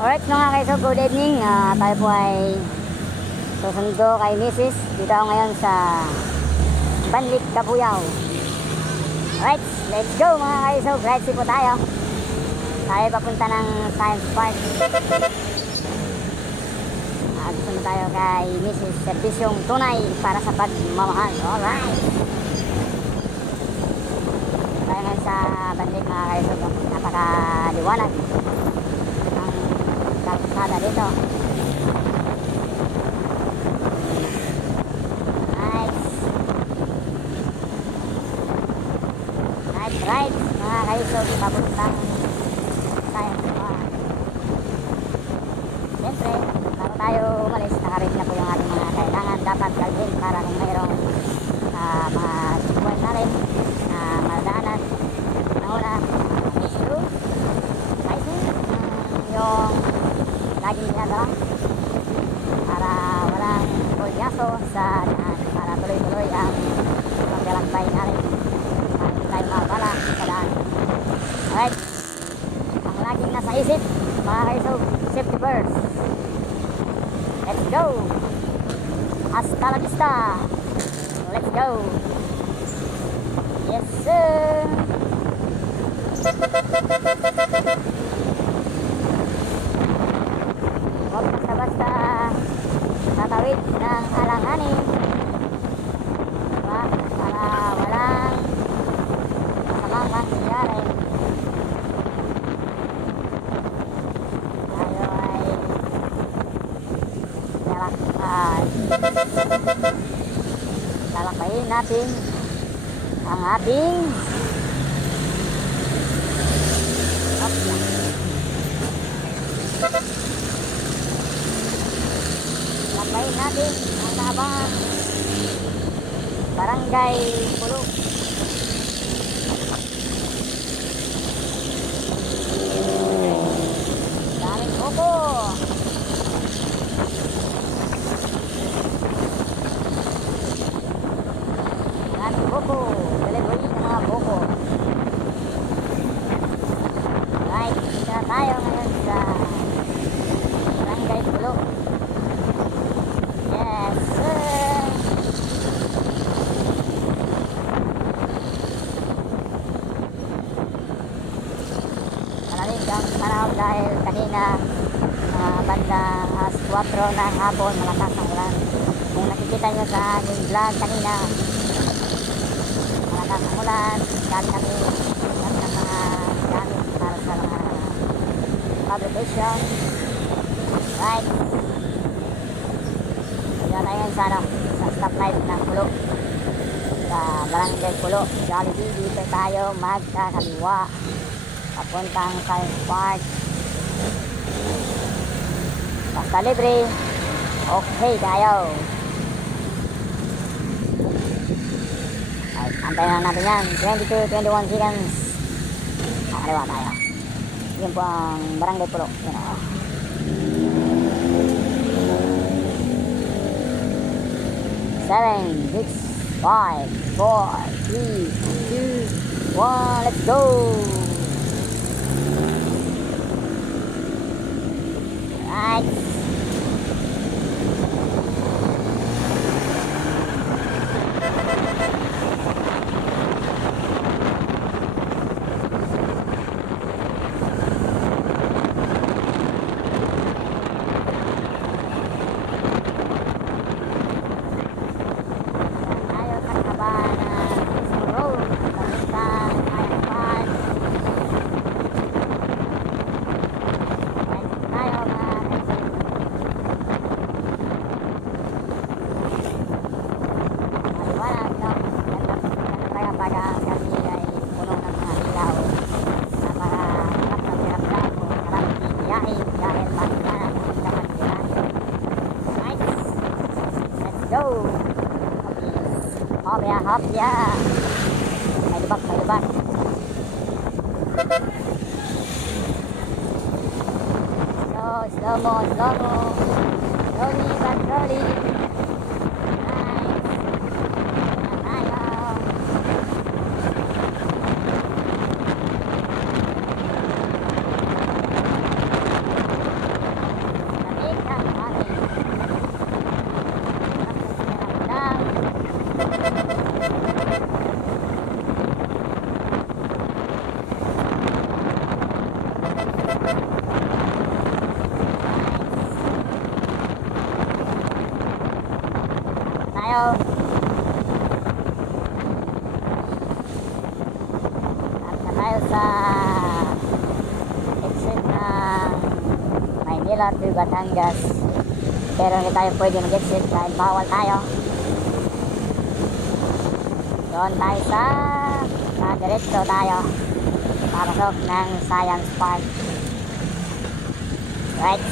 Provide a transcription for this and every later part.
Alright mga kaiso, good evening. Tayo po ay susundo kay Mrs. Dito ako ngayon sa Banlik, Cabuyao. Alright, let's go mga kaiso. Gradsi po tayo. Tayo papunta ng Science Park. Susunod tayo kay Mrs. Servisyong tunay para sa pagmamahal. Alright. Tayo ngayon sa Banlik mga kaiso. Napakaliwanag kalsada dito. Nice ride mga kaisog papuntang Science Park. Siyempre bago tayo umalis nakaready na po yung ating mga kailangan dapat gawin para kung mayroong mga checkpoint natin na madaanan. Nauna issue license yung laging ginagawa para walang pulyaso sa daan, para tuloy-tuloy ang paglalakbay natin para hindi tayo mabala sa daan. Alright, ang laging nasa isip mga kaisog, safety first. Let's go, hasta la vista. Let's go. Yes sir. Huwag basta-basta tatawid ng alanganin, diba? Para walang masamang mangyayari. Tayo ay lalakbayin natin ang ating lakbayin natin ang kahabang Barangay Pulo. Daming buko. Daming buko. Delivery ng mga buko. Right, dito na tayo ngayon sa Barangay Pulo. Yes sir. Malamig ang panahon dahil kanina bandang 4 ng hapon malakas ang ulan. Kung nakikita nyo sa aking vlog kanina, malakas ang ulan. Dami kami ng mga gamit para sa mga fabrication. Right, tayo sa stoplight ng Pulo, sa Barangay Pulo, Jollibee. Dito tayo magkakaliwa papuntang Science Park. Basta libre, okay tayo. Ay, antayin lang natin yan. 22-21 seconds kakaliwa tayo. Yun po ang Barangay Pulo. Yun o. 7, 6, 5, 4, 3, 2, 1, let's go. Right. Hop ya. May lubak. Slow mo. Slowly but surely. Nice. tayo. At na tayo sa exit ng Maynila to Batangas. Pero hindi tayo pwede mag-exit dahil bawal tayo. Doon tayo sa diretso tayo papasok ng Science Park. Right.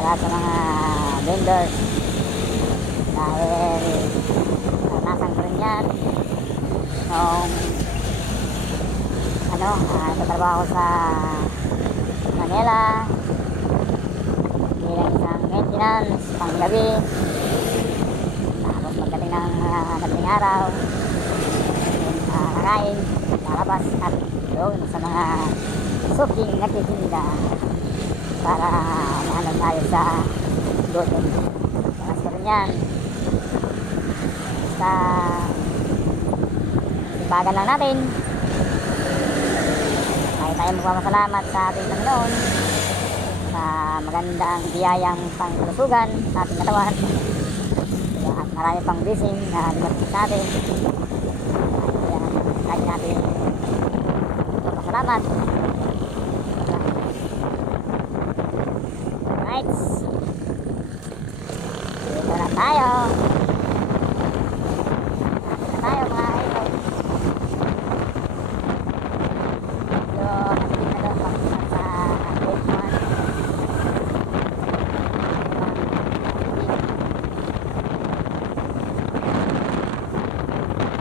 Sala sa mga vendors dahil nasang ko rin yan nung nagtatrabaho sa Manila bilang isang maintenance panggabi, tapos magdating ng madaling araw kakain, lalabas at doon sa mga suking nagtitinda para mahanap tayo sa doon. Mas ko rin yan sa sipagan lang natin. Kaya tayo magpapasalamat sa ating Panginoon sa magandang biyayang pangkalusugan sa ating katawan at marami pang blessing na dumating sa atin. Kaya natin magpapasalamat. Right, dito na tayo. Dito na tayo mga idol. So, nakikita na doon sa gate 1.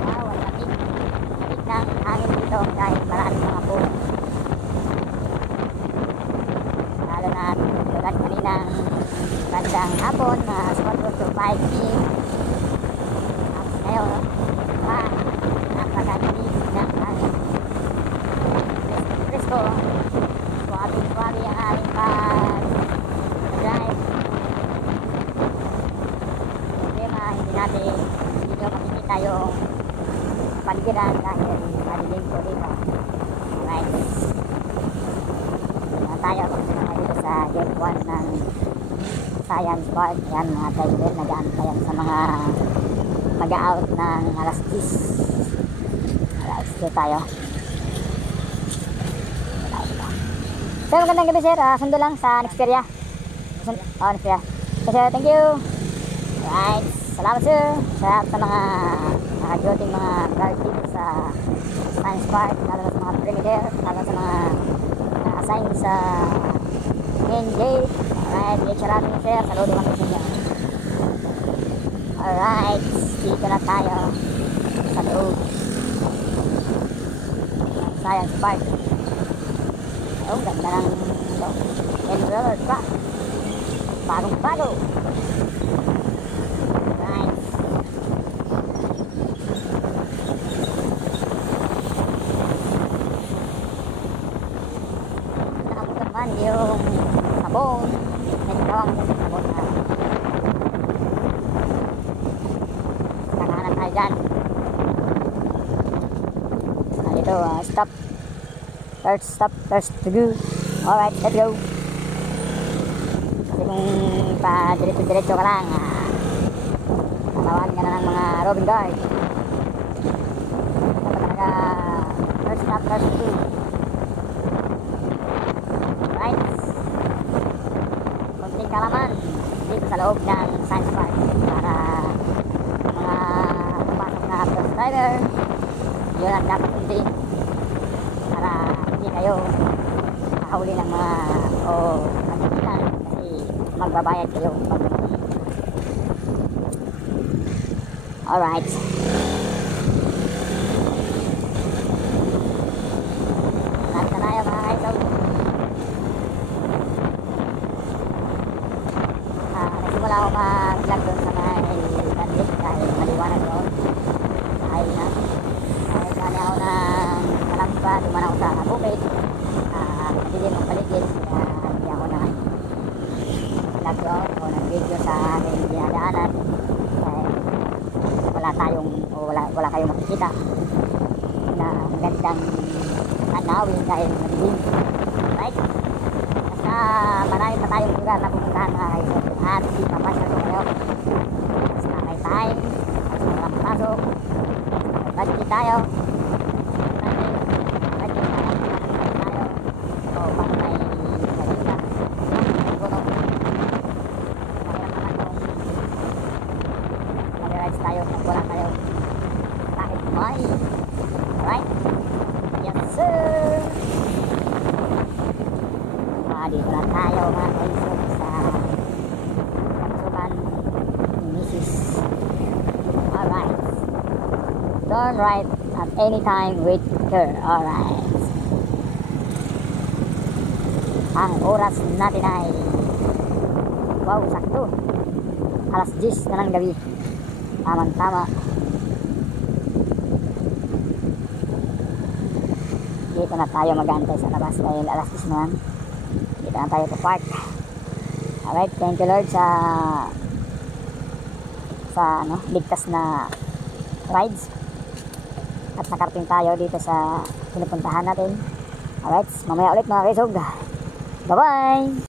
Wow, ang lamig. Lamig ng hangin dito dahil maraming mga puno. Lalo na tulad kaninang bandang hapon, 4 to 5 p.m. Tapos ngayon, napakalimig ng hangin. Presko, swabe-swabe ang ating pag-drive. Problema, hindi nyo makikita yung paligiran dahil madilim ko dito. Right. Tayo dito sa gate 1 ng Science Park. Yan mga driver, nagaan pa yan sa mga mag-out ng alas 10. Alas 10 tayo. Sir, magandang gabi sir. Sundo lang sa next area. Next area. Okay sir, thank you. Right, salamat sir sa mga nakaduting mga guard dito sa Science Park, lalo na sa mga perimeter, lalo sa mga assign sa main gate. Alright, i-charado nyo sir, saludo kami sa inyo. Alright, dito na tayo sa loob Science Park. Oh, ganda ng Enroller Truck, bagong bago. Alright, naman yung sabon, nagtawang sa sabon na kakahanan tayo dyan. Dito, stop, first to go. Alright, let's go. Kasi kung pa diretso ka lang, tatawagin ka na ng mga roving guard. Dapat talaga first stop, first to go. Right, konting kalaman dito sa loob ng Science Park para mga pasok na bus driver, yun ang dapat sundin para hindi kayo makahuli ng mga magkikilan kasi magbabayad kayo. Alright, lahat na tayo mga kaisaw. Nagsimula ako mag-vlog doon sa may bandit dahil maliwanag doon sa island. Dahil sali ako ng malampa, duman ako sa bukid, madilim ang paligid, kaya hindi ako na vlog doon o nag-video sa aking dinadaanan dahil wala kayong makikita na magandang tanawin dahil madilim. Right? Alright. Basta marami pa tayong lugar na pupuntahan mga kaisog. At ipapasyal ko kayo. Basta may time. Basta walang pasok. May budget tayo. Budget tayo. O pang may galinda. May gunong. Mahirap naman kung mag-rides tayo at wala tayo kahit may. Alright? Yes sir! Dito na tayo mga kaisog sa pagsukan ni Mrs. Alright. Turn right at any time with her. Alright. Ang oras natin ay wow, sakto. Alas 10 na ng gabi. Tamang tama. Dito na tayo mag-aantay sa labas dahil alas 10 naman. Dito na tayo sa park. Alright, thank you Lord sa ligtas na rides. At nakarating tayo dito sa pinupuntahan natin. Alright, mamaya ulit mga kaisog. Bye bye!